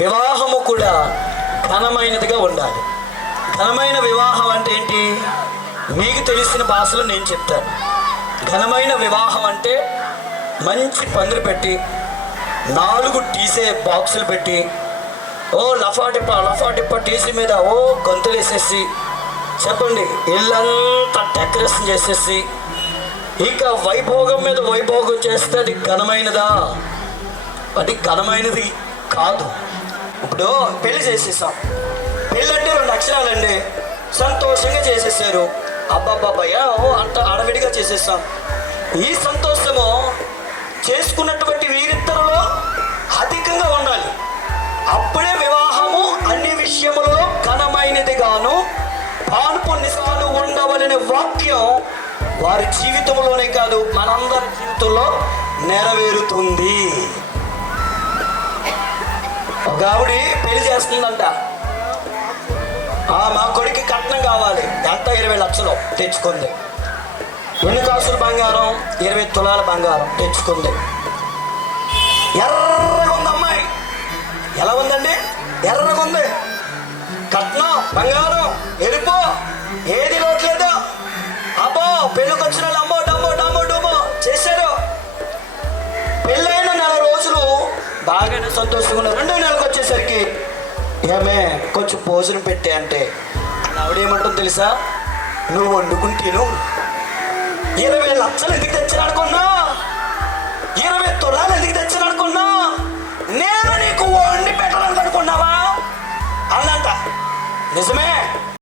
వివాహము కూడా ఘనమైనదిగా ఉండాలి. ఘనమైన వివాహం అంటే ఏంటి? మీకు తెలిసిన భాషలో నేను చెప్తాను. ఘనమైన వివాహం అంటే మంచి పందిరి పెట్టి 4 టీసే బాక్సులు పెట్టి లఫాటిప్ప టీసీ మీద గొంతులు వేసేసి చెప్పండి, ఇల్లంతా డెకరేషన్ చేసేసి ఇక వైభోగం మీద వైభోగం చేస్తే అది ఘనమైనదా? అది ఘనమైనది కాదు. ఇప్పుడు పెళ్లి చేసేసాం. పెళ్ళి అంటే 2 అక్షరాలండి. సంతోషంగా చేసేసారు. అబ్బాబ్బాయ్య అంత అడవిడిగా చేసేసాం. ఈ సంతోషము చేసుకున్నటువంటి వీరిద్దరిలో అధికంగా ఉండాలి. అప్పుడే వివాహము అన్ని విషయములలో ఘనమైనది గాను పాన్పు నిజాలు ఉండవలనే వాక్యం వారి జీవితంలోనే కాదు మనందరి జీవితంలో నెరవేరుతుంది. ఒక ఆవిడ పెళ్లి చేస్తుందంట. మా కొడుకు కట్నం కావాలి. ఎంత? 20 లక్షలు తెచ్చుకుంది. 2 కాసులు బంగారం, 20 తులాల బంగారం తెచ్చుకుంది. ఎర్రగా ఉంది అమ్మాయి. ఎలా ఉందండి? ఎర్రగా ఉంది. కట్నం, బంగారం, ఎరుపు, ఏది లోట్లేదు. అబ్బో పెళ్ళికి వచ్చిన వాళ్ళు అమ్మో డమ్మో డమ్మో డమ్మో చేశారు. పెళ్ళైన 4 రోజులు బాగానే సంతోషంగా ఉన్నారు. 2వ నెలకు వచ్చేసరికి ఏమే కొంచెం భోజనం పెట్టే అంటే ఆవిడేమంటుంది తెలుసా? నువ్వు వండుకుంటేను 20 లక్షలు ఎందుకు తెచ్చాననుకున్నా, 20 తులాలు ఎందుకు తెచ్చాననుకున్నా, నేను నీకు వండి పెట్టాలనుకున్నావా అన్నంట. నిజమే.